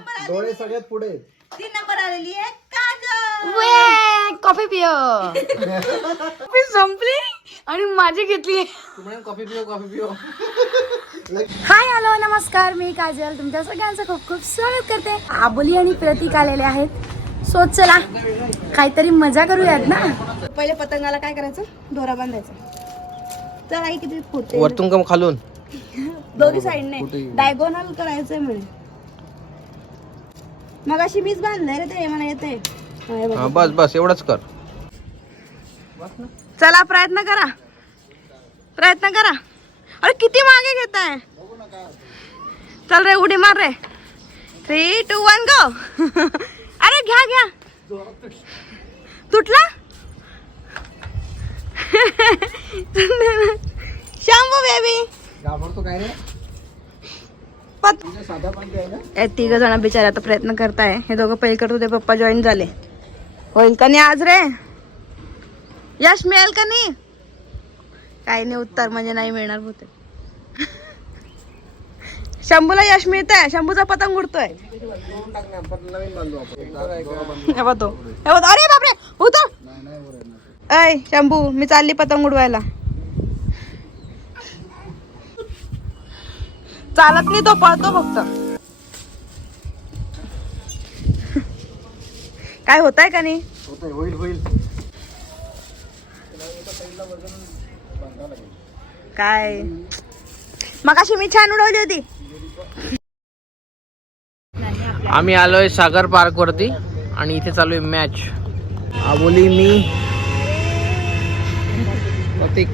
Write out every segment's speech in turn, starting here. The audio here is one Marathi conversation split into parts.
नंबर डोळे सगळ्यात पुढे. आहेत. तीन नंबर आलेली आहे. काजल! वे कॉफी पियो. कॉफी संपली आणि माझी घेतली. कॉफी पिओ कॉफी पिओ हाय हॅलो नमस्कार. मी काजल. तुमच्या सगळ्यांचं खूप खूप स्वागत करते. आबोली आणि प्रतीक आलेले आहेत. सो चला काहीतरी मजा करूयात ना? पहिले पतंगाला काय करायचं? दोरा बांधायचा. तर आई किती वरतून का खालून? दोन्ही साईडने डायगोनल करायचंय म्हणे. मग अशी मीच बांधलंय रे ते मला येते हा, बस बस एवढंच कर. चला प्रयत्न करा. प्रयत्न करा. अरे किती मागे घेत आहे चल रे उडी मार रे. थ्री टू वन गो अरे घ्या घ्या. तुटला? शंभू बेबी घाबरतो काय रे? आहे हे तिघ जण बिचारे आता प्रयत्न करताय. हे दोघं पहिले करत होते पप्पा जॉईन झाले. होईल का नाही आज रे? यश मिळेल का नाही? काही नाही उत्तर म्हणजे नाही मिळणार होते शंभूला यश मिळतंय. शंभूचा पतंग उडतोय. अरे बापरे! उतर. ऐ शंभू मी चालली पतंग उडवायला. चालत नाही तो पळतो फक्त. काय होत आहे का नाही? होतंय होईल होईल. काय? मग अशी मी छान उडवली होती. आम्ही आलोय सागर पार्क वरती आणि इथे चालू आहे मॅच आबोली मी. प्रतीक.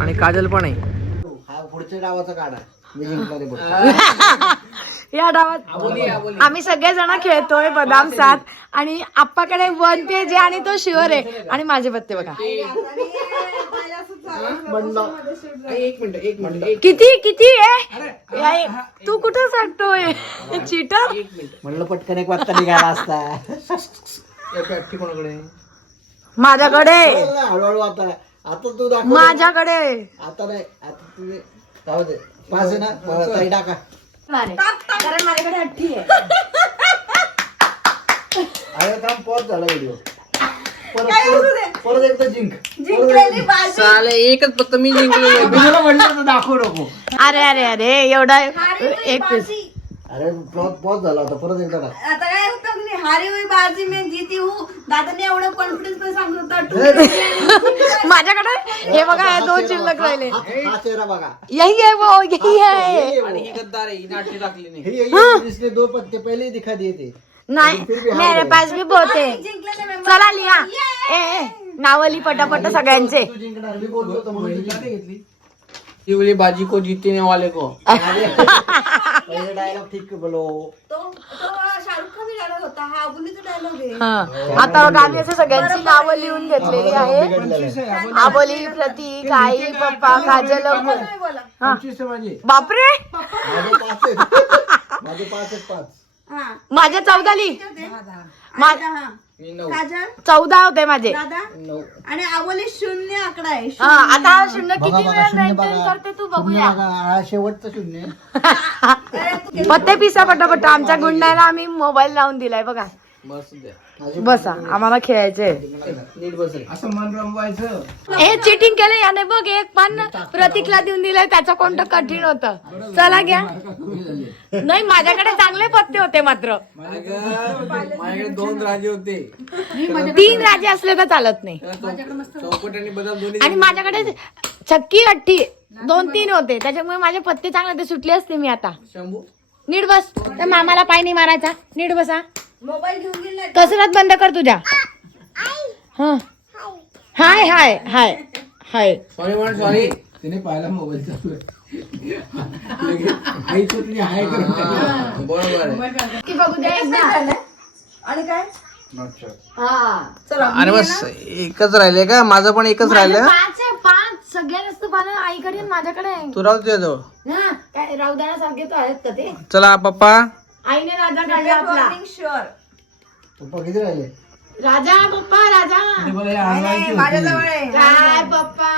आणि काजल पण आहे. पुढच्या डावाचा काढा. मी जिंकला रे बघ या डावात आम्ही सगळे जण खेळतोय बदाम सात. आणि आप्पाकडे वन पेज आहे आणि तो शिवर आहे. आणि माझे पत्ते बघा. एक मिनिट एक मिनिट किती किती आहे? याय, तू कुठं सांगतोय? चिटर? म्हणलं पटकन एक वाजता निघाला असता. एक कोणाकडे? माझ्याकडे. हळूहळू आता आता तू दाखव. माझ्याकडे. आता नाही आता तुझे दे पाच आहे ना बरं, ताई टाका. कारण माझ्याकडे अठ्ठी आहे. अरे थांब पॉज झाला व्हिडिओ परत परत परत एकदा जिंक. जिंकलेली बाजू चालेल एकच फक्त मी जिंकलेलो मी तुला दाखवू नको. अरे अरे अरे एवढा एक पीस अरे पॉज झाला होता परत एकदा टाक. आता काय होतं? हारी हुई बाजी में जीती हूँ। दादाने एवढं कॉन्फिडन्स मध्ये सांगत होता माझ्याकडे? हे बघा हे दोन शिल्लक राहिले. हा हा चेहरा बघा. यही आहे वो यही आहे. आणि ही गद्दार आहे टाकली नाही. हे इसने दो पत्ते पहले ही दिखा दिए थे. नाही मेरे पास भी बहुत है चला लिहा. ए ए, नावं लिही पटापट सगळ्यांचे. तू जिंकणार. ही बाजी को जीतने वाले को. पहिले डायलॉग ठीक बोलो. तो तो शाहरुख खान डायलॉग होता हा अबुलीचा डायलॉग आहे. हा. आता बघा आम्ही असं सगळ्यांची नावं लिहून घेतलेली आहे. आबोली प्रतीक आई पप्पा काजल हा. बापरे! माझे पाच आहेत. माझे पाच आहेत पाच. माझे चौदा ली. मा- हा मी नऊ. काजल चौदा होते माझे. आणि अबोली शून्य आकडा आहे. हा आता हा शून्य किती वेळा मेंटेन करते तू बघूया. हा शेवटचं शून्य. पत्ते पिसा पटापट आमच्या गुंडाला आम्ही मोबाईल लावून दिलाय बघा. बस बसा आम्हाला खेळायचंय. नीट बसेल असं मन रमवायचं. हे चिटिंग केलं याने बघ एक पान प्रतीकला देऊन दिलंय त्याचं कोणतं कठीण होतं. चला घ्या. नाही माझ्याकडे चांगले पत्ते होते मात्र. माझ्याकडे दोन राजे होते. तीन राजे असले तर चालत नाही. चौकट आणि बदाम दोन्ही आणि माझ्याकडे छक्की अठ्ठी दोन तीन होते. त्याच्यामुळे माझे पत्ते चांगले ते सुटले असते मी आता. शंभू? नीट बस. त्या मामाला पाय नाही मारायचा. नीट बसा. मोबाईल घेऊन गेले कसरत बंद कर तुझ्या. हं. हाय. हाय हाय हाय. सॉरी सॉरी तिने पाहिला मोबाईल चालू आहे. की बघू द्या एकदा. आणि काय? हा. चला बस एकच राहिले का? माझं पण एकच राहिलं. पाच आहे पाच. सगळ्यांना पान आईकडे आणि माझ्याकडे आहे. तू राहू तुझ्याजवळ हा, काय रावदानासारखे तो आहेत का ते? चला पप्पा. आईने राजा काढला आपला. शुअर पप्पा किती राहिले? राजा पप्पा राजा. माझ्या जवळ आहे. काय पप्पा?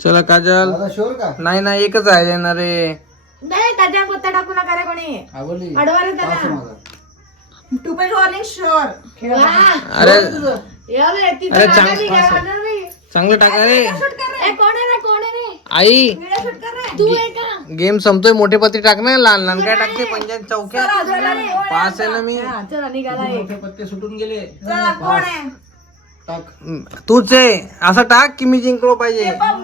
चला काजल. दादा शोर का? नाही नाही एकच राहिले ना रे नाही त्याच्या टाकू नका रे कोणी. अडवा रे आहे त्याला माझा. वॉर्निंग वा. अरे चांग-. चांगलं टाका रे. ए, कोण आहे रे कोण आहे रे? आई. तू आहे का? गेम संपतोय मोठे पत्री टाक ना लहान लहान काय टाकते पंचायत चौक्या पास आहे ना मी. चला निघाला एक. मोठे पत्ते सुटून गेले. चला कोण आहे? टाक. तूच आहे असं टाक की मी जिंकलो पाहिजे. हे बघ,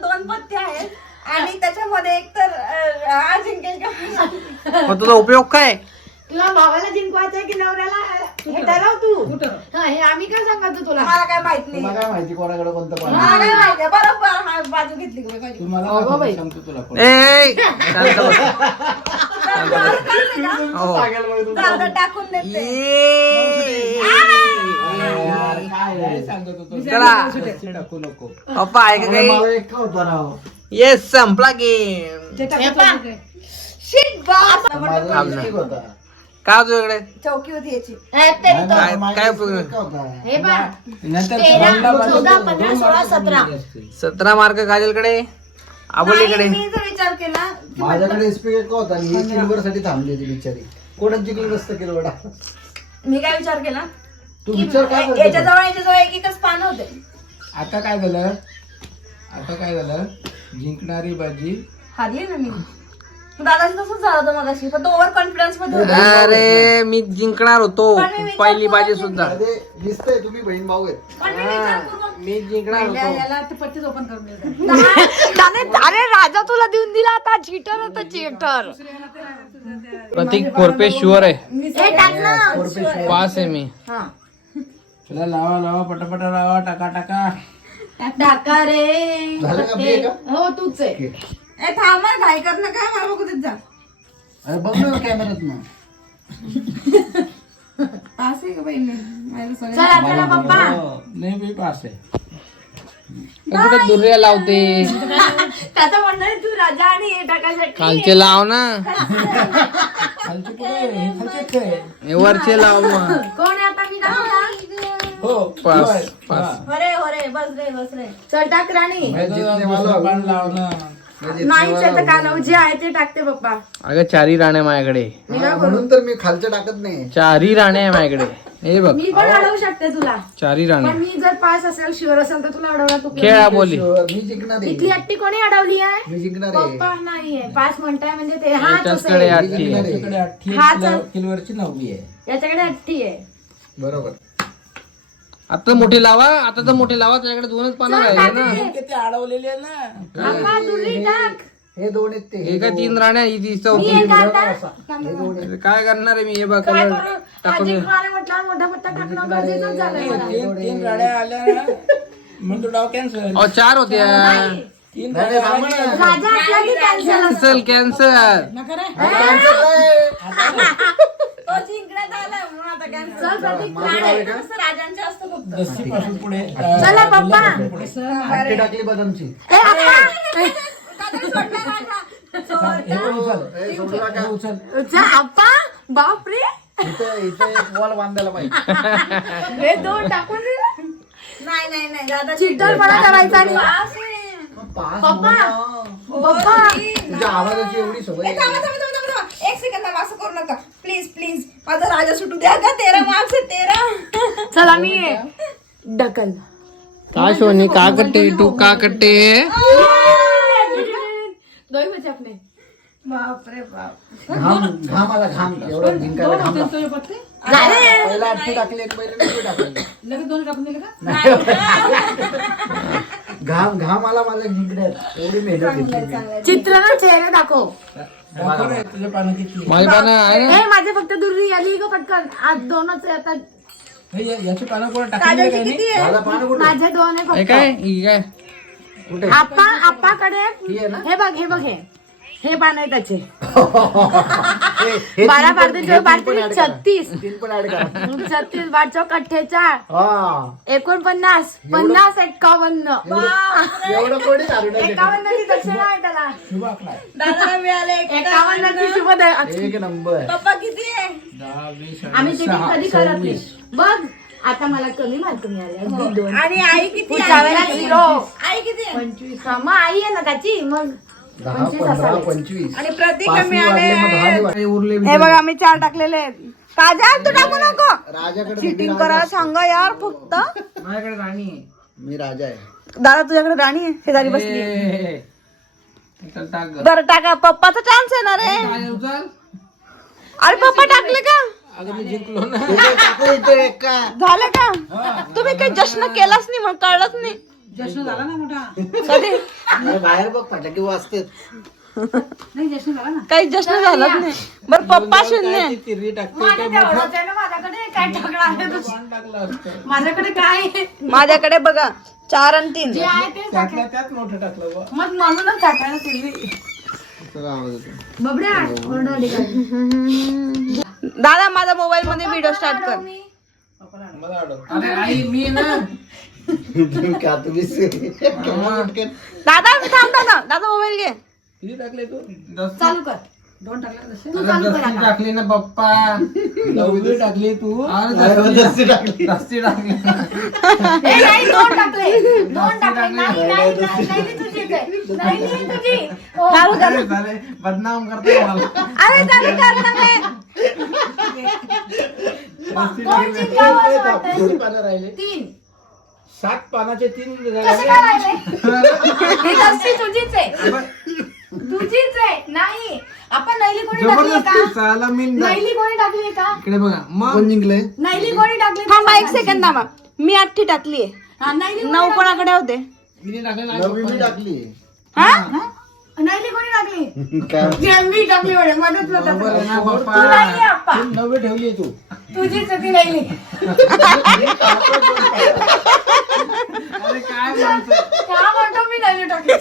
दोन पत्ते आहेत. आणि त्याच्यामध्ये एक तर अं, हा जिंकेल का? मग तुझा उपयोग काय? तुला भावाला जिंकवायचंय की नवऱ्याला? हे ठरव तू. हा, हे आम्ही काय सांगतो तुला? मला काय माहीत नाही. काय माहिती कोणाकडे कोणतं पाणी मला काय माहिती आहे. बरोबर हा बाजू घेतली का. सांगतो तुला पण. ए! शांत बस. हो. दादा टाकून देते. टाकू नको पप्पा आहे का काही. येस संपला गेम चौकी होती याची. हे. काय- काय उपयोग? हे तेरा, चौदा, पंधरा, सोळा, सतरा. सतरा मार्क काजलकडे आबोलीकडे मी जर विचार केला. की माझ्याकडे एसपी का होता आणि ही सिल्वर साठी थांबली होती बिचारी. कोणच जिंकलं नसतं केलं वडा? मी काय विचार केला? तू की विचार काय करते याच्याजवळ याच्याजवळ एक एकच पान होते. आता काय झालं? आता काय झालं? जिंकणारी बाजी. हारली ना मी. दादाची तसंच झालं होतं मगाशी फक्त ओव्हर कॉन्फिडन्समध्ये होते. अरे मी जिंकणार होतो. पण मी विचार पहिली बाजी. सुद्धा. अरे दिसतंय तुम्ही बहीण भाऊ आहेत. पण मी विचार करून मी जिंकणार होतो. त्याने- अरे राजा तुला देऊन दिला आता. चिटर होता चिटर प्रतीक कोरपे शुअर आहे. हे पास आहे. मी हा. चला लावा लावा पटापटा लावा टाका टाका. टाका रे. झालं का बी का हो तूच आहे. ए थांब घाई कर ना काय मला बघू देत जा. अरे बघ ना कॅमेऱ्यात ना. पास आहे का बाई मी? माझं सगळं- चला चला पप्पा. नाही मी पास आहे. कुठे दुर्या लावते. त्याचं म्हणणं आहे तू राजा आणि हे टाकायसाठी. खालचे लाव ना. खालचे पुढे हे खालचेच आहे. हे वरचे लाव मग. कोण आहे आता मी? हो पास. पास. हा. अरे अरे बस रे बस रे. चल टाक राणी. नाही तर दुसरं पान लाव ना. नाही तर कालव जे आहे ते टाकते पप्पा. अगं चारी राणे माझ्याकडे. हा, म्हणून तर मी खालचं टाकत नाही. चारी राणे आहे माझ्याकडे. हे बघ. मी पण अडवू शकते तुला. चारी राणे मी जर पास असेल शुअर असेल तर तुला अडवला तू खेळ आबोली मी जिंकणार इथली अट्टी कोणी अडवली आहे? मी जिंकणार आहे. पप्पा नाहीये पास म्हणताय म्हणजे ते असेल आठी जिंकणार आहे. किलो- किलोवरची नववी आहे. याच्याकडे अट्टी आहे. बरोबर. आता मोठी लावा आता तर मोठी लावा त्याच्याकडे दोनच पानं राहिले ना. किती अडवलेली आहे ना. पप्पा दुर्री टाक. हे दोन आहेत ते. हे काय तीन राण्या ही ती चौथी हे. काय करणार आहे मी? हे बघ काय कलर करू? टाकून आजी कुणाला म्हटलं मोठा पत्ता टाकणं गरजेचं झालंय मला. तीन तीन गाड्या आल्या ना मग तो डाव कॅन्सल अहो चार होत्या. तीन आल्या. ना. राजा की कॅन्सल कॅन्सल कॅन्सल Cancel. आहे. तो जिंकण्यात आलाय म्हणून आता cancel. चल प्रतीक माझं नाव आहे. का? नुसतं राजांचे असतं फक्त. दस्ती पासून पुढे चला पप्पा. आट्टी टाकली बदामची. ए अप्पा हे पण उचल. ए, सोडू नका. हे उचल. चा अप्पा बापरे. इथं इथं एक बॉल बांधायला पाहिजे. हे दोन टाकून दिले नाही नाही नाही. दादा चिटरपणा करायचा नाही. पास आहे. पास पप्पा. ना. पप्पा. तुझ्या आवाजाची एवढी सवय ए, थांबा, थांबा, थांबा, थांबा, थांबा. एक सेकंद थांबा, असं करू नका. प्लीज प्लीज माझा राजा सुटू द्या का? तेरा मार्क्स आहे तेरा. चला मी ढकल. का शोनी का कट्टे तू का कट्टे दोन बचे अपने बापरे बाप. घाम घाम आला घाम. एवढं जिंकायला घाम. पहिला टाकली एक टाकली. घाम घाम आला मला जिंकण्यात. एवढी मेहनत. चित्र ना चेहरे दाखव. तुझे पानं किती आहे. माझी पानं आहे. ना माझे फक्त दुर्री आली ग पटकन. आज दोनच आहे आता. हे या- याची पानं कोण टाकली किती आहे? माझे दोन आहे हे फक्त. काय? ही काय? कुठे? आप्पा आप्पाकडे ही? हे बघ हे बघ हे. हे पान आहे त्याचे. हे- हे बारा तीन पण- पार्टी हे तीन पण पार्टी add करा. छत्तीस. तीन पण ऍड करा. छत्तीस बारचौक अठ्ठेचाळ. हा. एकोणपन्नास पन्नास एक्कावन्न. एवढं कोणी झालं नाही एकावन्नची दक्षिणा आहे त्याला? शुभ आकडा आहे. दादाला मिळाले एक एकावन्नची शुभ द- एक नंबर. पप्पा किती आहे? दहा वीस आम्ही सहा कधी करत नाही. सव्वीस. बघ आता मला कमी मार्क मिळाले. अगदी दोन. आणि आई किती पुढच्या वेळेला आहे? झिरो. आई किती हा, मग आई आहे ना त्याची? मग दहा पंधरा पंचवीस. आणि प्रतीक पाच मी वाजले मग दहा आले वाजले. उरले हे बघा मी चार टाकलेले आहेत. काजल तू टाकू नको. राजाकडे चिटिंग करायला सांगा यार फक्त. माझ्याकडे राणी आहे. मी राजा आहे. दादा तुझ्याकडे राणी आहे? शेजारी बसली. ए, चल टाक गं. बरं टाका. पप्पाचा चान्स आहे. ना रे काय उचल. अरे पप्पा टाकले का? अगं मी जिंकलो ना. टाकू इथे का झालं का? तुम्ही काही जश्न केलाच नाही मग कळलंच नाही. जश्न झाला ना मोठा? कधी? अरे बाहेर बघ फटाके वाजतेत. नाही जश्न झाला ना? काही जश्न झालंच नाही. बरं पप्पा शून्य. ती तिरी टाकते माझ्या तेवढंच आहे ना माझ्याकडे काय टाकलं आहे तू? टाकलं असतं. माझ्याकडे काय आहे? माझ्याकडे बघा चार आणि तीन. जे आहे ते त्यातल्या त्यात मोठं टाकलं बुवा. मग म्हणूनच टाकायला सिल्वी सगळं आवाज येतो बबड्या ओरडली काय? दादा माझा मोबाईल मध्ये व्हिडिओ स्टार्ट कर. मला आवडत अरे आई मी ना दादा थांब दादा. दादा मोबाईल घे. किती टाकले तू? दस. चालू कर. दोन टाकले का तसे? अरे दस्ती टाकली ना पप्पा. नववी टाकली तू. अरे दस्ती टाकली. दस्ती टाकली. ए, नाही, दोन टाकले. दोन टाकले. नाही नाही नाही नाही, ती तुझीच आहे. नाही नाही, तुझी. हो. चालू कर. अरे झाले बदनाम करतोय मला. अरे चालू कर ना बे. कोण जिंकावं असं वाटतंय? दोन पानं राहिले तीन. सात पानाचे तीन कसं काय ही तुझीच आहे. तुझीच आहे. नाही. आपण नैली कोणी टाकली जबरदस्ती का? साला मी नैली कोणी टाकली का? इकडे बघा. मग? कोण जिंकले नैली कोणी टाकली थांबा एक सेकंद थांबा. मी आठठी टाकली हा, नैली कोणी नऊ कोणाकडे होते? मी टाकले नाही नववी मी टाकली हा? नैली कोणी टाकली काय? जे मी टाकली म्हणे मदत बरोबर आहे ना तू अप्पा ठेवली तू. तुझीच आहे ती नैली अरे काय म्हणतो? का म्हणतो मी नैली टाकली?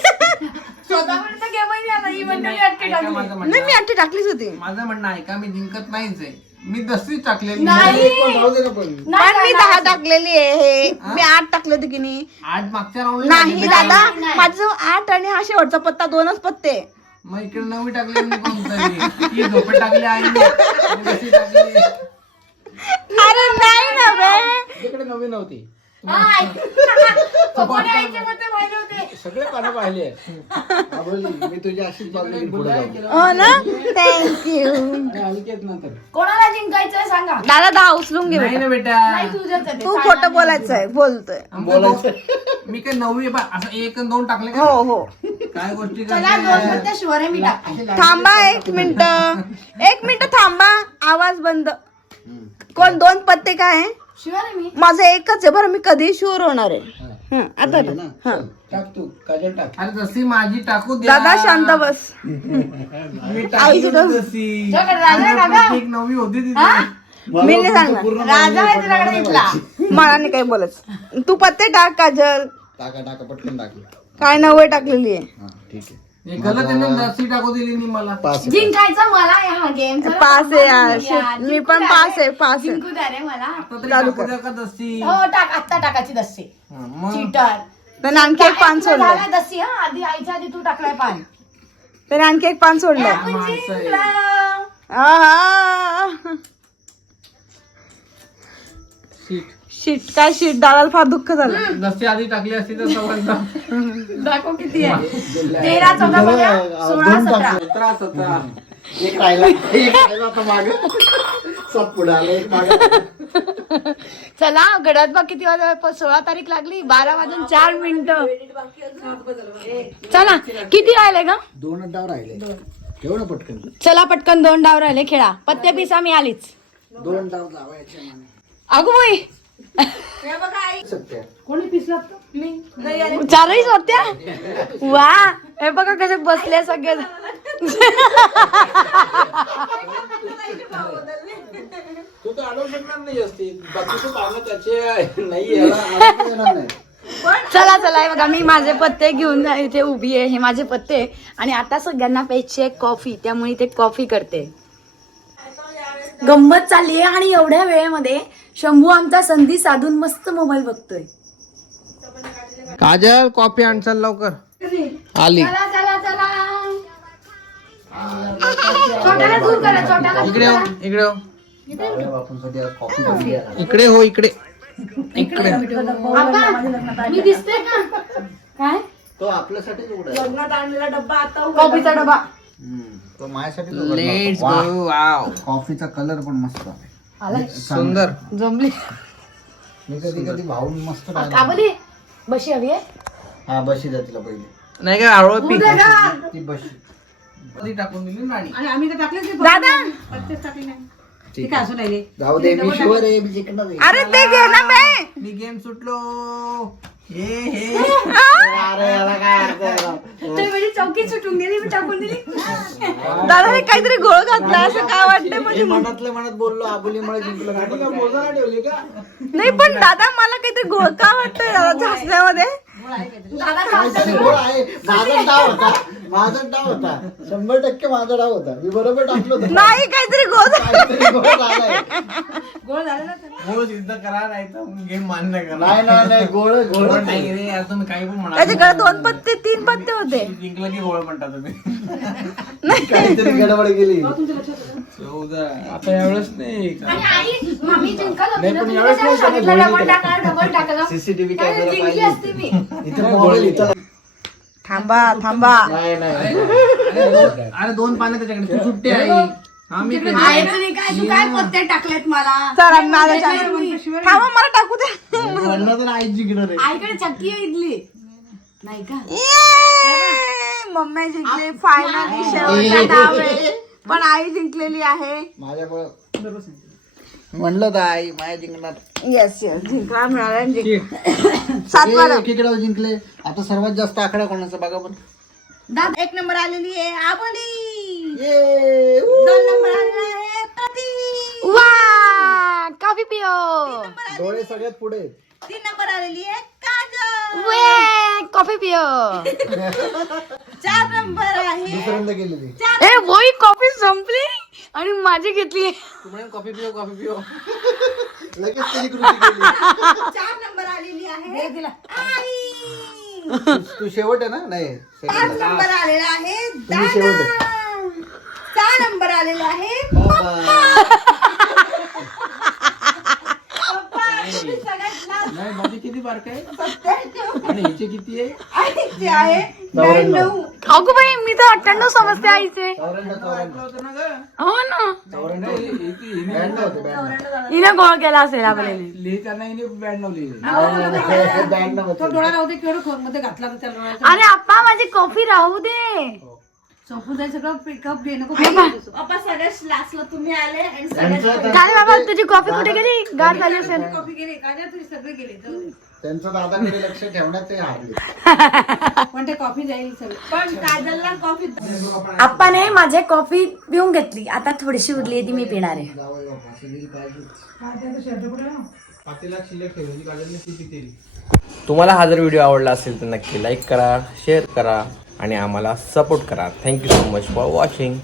स्वतः म्हणतो घे महिने आला ही म्हणतो मी अटके ऐका टाकली. माझं नाही म्हणणं मी आठठी टाकलीच होती. माझं म्हणणं आहे का मी जिंकत नाहीच आहे. मी दस्ती टाकलेली नाही. पण राहू दे ना पण. पण मी दहा टाकलेली आहे मी आठ टाकले होते की नाही? आठ मागच्या राऊंड नाही दादा माझं आठ आणि हा शेवटचा पत्ता दोनच पत्ते. मग इकडे नववी टाकली मी कोणतरी ती झोपे टाकली मी टाकली अरे नाही ना बे. तिकडे नववी नव्हती हाय. पप्पाने आईचे मते पाहिले होते. सगळे पानं पाहिले. मी तुझ्या अशीच बाजूला पुढे जाऊ. हो ना? थँक्यू आणि हलकेच नंतर. कोणाला जिंकायचंय सांगा. दादा दहा उचलून घे नाही बेटा. ना बेटा. नाही तुझंच आहे ते. तू खोटं बोलायचं आहे बोलतोय. बोलायचं मी काय नववी असं एक आणि दोन टाकले हो का? हो काय गोष्टी चला शिवार मी टाकते. थांबा एक मिनिट. एक मिनिट थांबा. आवाज बंद. कोण दोन पत्ते काय? आहे? मी. माझं एकच आहे बरं मी कधी शुअर होणार आहे. हं, आता ना हा. टाक तू काजल टाक. अरे जशी माझी टाकू दे दादा शांत बस. मी टाकली टाक. होती तशी तुझ्याकडे राजा आहे का ग? एक नववी होती तिथे. मला मी नाही सांगणार. राजा आहे तुझ्याकडे इथला. मला नाही काही बोलायचं. तू पत्ते टाक काजल. टाका टाका पटकन टाकलं. काय नवं टाकलेली आहे? हा ठीक आहे. गलत आहे ना जशी टाकू दिली नाही मला. पाच आहे. जिंकायचं मला आहे हा गेम पास आहे यार. shit. मी पण पास आहे पास आहे. जिंकू द्या रे मला. आता तरी टाकू द्या का दस्ती हो टाक. आत्ता टाकायची दस्सी. हा, मग? चीटर त्याने आणखी एक पान सोडलंय झालाय दस्सी हा. आधी आईच्या आधी तू टाकलाय पान. त्याने आणखी एक पान सोडलंय आपण माणसं आहे. जिंकलो. आहा. शीट शिट काय शिट दादाला फार दुःख झालं. दस्ती आधी टाकली असती तर दाखव किती आहे. तेरा चौदा पंधरा सोळा सतरा. त्रास होता एक राहिला. एक राहिला आता मागे. सब पुढे आलं. एक मागे. चला गडात बा किती वाजता सोळा तारीख लागली. बारा वाजून चार मिनिट. चला किती राहिले का दोन डाव राहिले. ठेव ना पटकन. चला पटकन दोन डाव राहिले. खेळा. पत्ते पिसा मी आलीच. दोन डाव लावायचे. अगो बाई. कोणी पिसलं? होतं? चारही होत्या वा. हे बघा कसे बसले सगळे. तू तर अडवू शकणार नाही असती बाकीचे पानं त्याचे नाही आता येणार नाही. चला चला हे बघा मी माझे पत्ते घेऊन इथे उभी आहे. हे माझे पत्ते. आणि आता सगळ्यांना प्यायची आहे कॉफी त्यामुळे इथे कॉफी करते. गंमत चालली आहे आणि एवढ्या वेळेमध्ये शंभू आमचा संधी साधून मस्त मोबाईल बघतोय. काजल कॉफी आण चल लवकर. आली. चला चला चला. छोट्याला दूर करा छोट्याला दूर इकडे हो करा. इकडे हो. इकडे हो इकडे. इकडे. आप्पा, मी दिसते का? काय? तो आपल्यासाठीच आणलेला डब्बा आता कॉफीचा डबा. तो माझ्यासाठी लेट्स गो वाव कॉफीचा कलर पण मस्त. आहे सुंदर. जमली. मी कधी कधी भाऊन मस्त का. बोली बशी हवी आहे? हा बशी द्या तिला पहिले. नाही काय पीक. ती बशी. ती टाकून दिली आणि आम्ही तर टाकलेच नाही दादा! पत्तेच टाकले नाही. ठीक आहे अजून नाही जाऊ दे मी शुअर आहे. मी जिंकणार आहे. अरे ते घे ना बे मी गेम सुटलो. हे हे. अरे याला काय अर्थ आहे? चौकी सुटून गेली मी टाकून दिली. दादाने काहीतरी गोळ घातला असं काय वाटतंय म्हणजे मनातल्या मनात बोललो आबोलीमुळे जिंकलो. ठेवली का? नाही पण दादा मला काहीतरी गोळ का वाटतंय दादाच्या हसण्यामध्ये? दादा गोळ आहे. माझा डाव होता. माझा डाव होता. शंभर टक्के माझा डाव होता. मी बरोबर टाकलो होतो. नाही काहीतरी गोळ सिद्ध करा नाही तर गेम मान्य करा. नाही नाही नाही गोळ गोळ नाही रे यार तुम्ही काही पण म्हणा त्याच्याकडे दोन पत्ते तीन पत्ते होते. जिंकलं की गोळ म्हणता तुम्ही. काहीतरी गडबड गेली आता यावेळेस नाही आणि आई मम्मी जिंकत होती ना पण तुम्ही यावेळेस कशाला नाही सांगितलं सांगितलं, डबल टाका डबल टाका सीसीटीव्ही कॅमेरा जिंकली पाहिजे असते मी. इथे मोबाईल इथं. थांबा थांबा. नाही नाही अरे दोन पाने त्याच्याकडे. तू सुट्टी आहे. आम्ही आईचं नाही काय? तू काय पत्ते टाकलेत मला? चला. थांबा मला टाकू दे म्हणलं तर आई जिंकणार आहे. आईकडे चक्की आहे इथली. नाही का? ये! मम्मी जिंकली. फायनल पण आई जिंकलेली आहे. माझ्याकडं म्हणलं तर आई माया जिंकणार. येस येस जिंकला मिळाला आणि जिंक सातवा जिंकले. आता सर्वात जास्त आकडा कोणाचा बघा पण दादा एक नंबर आलेली आहे आबोली. ये दोन नंबर आलेला आहे प्रती वा कॉफी पिओ डोळे सगळ्यात पुढे. आहेत. तीन नंबर आलेली आहे काजल. वे कॉफी पिओ चार नंबर आहे. दुसऱ्यांदा गेलेली. ए वही कॉफी संपली आणि माझी घेतली. कॉफी पिओ कॉफी पिओ लगेच त्याची कृती केली चार नंबर आलेली आहे. आई. तू- तू शेवट आहे ना? नाही पाच second. नंबर आलेला आहे. तुम्ही शेवट दादा सहा नंबर आलेला आहे. बाबा. पप्पा. नाही माझी किती बारक आहे? सत्त्याण्णव आणि हिचे किती आहे? अगो बाई मी तर अठ्ठ्याण्णव समजते आईचे. चौऱ्याण्णव चौऱ्याण्णव. होतं ना ग? हो ना. चौऱ्याण्णव. ब्याण्णव होते ब्याण्णव हिने गोळ केला असेल आपल्याला. लिहिताना हिने ब्याण्णव लिहिले. ब्याण्णव ब्याण्णव होते. डोळा नव्हते केवढं खोरमध्ये घातला होता त्या डोळ्याचा. अरे आप्पा माझी कॉफी राहू दे. संपून जाईल सगळं पिकअप घे नको पप्पा सगळ्यात लास्टला तुम्ही आले आणि सगळ्यात त्यांचं काय बाबा तुझी कॉफी कुठे गेली? गार झाली असेल. कॉफी गेले? काय नाही तुझे सगळे गेले जाऊ दे. त्यांचं दादाकडे लक्ष ठेवण्यात ते हारले. पण ते कॉफी जाईल सगळे. पण काजलला कॉफी आप्पाने माझे कॉफी पिऊन घेतली. आता थोडीशी उरली ती मी पिणार आहे. तुम्हाला हा जर व्हिडिओ आवडला असेल तर नक्की लाईक करा शेअर करा. आणि आम्हाला सपोर्ट करा. Thank you so much for watching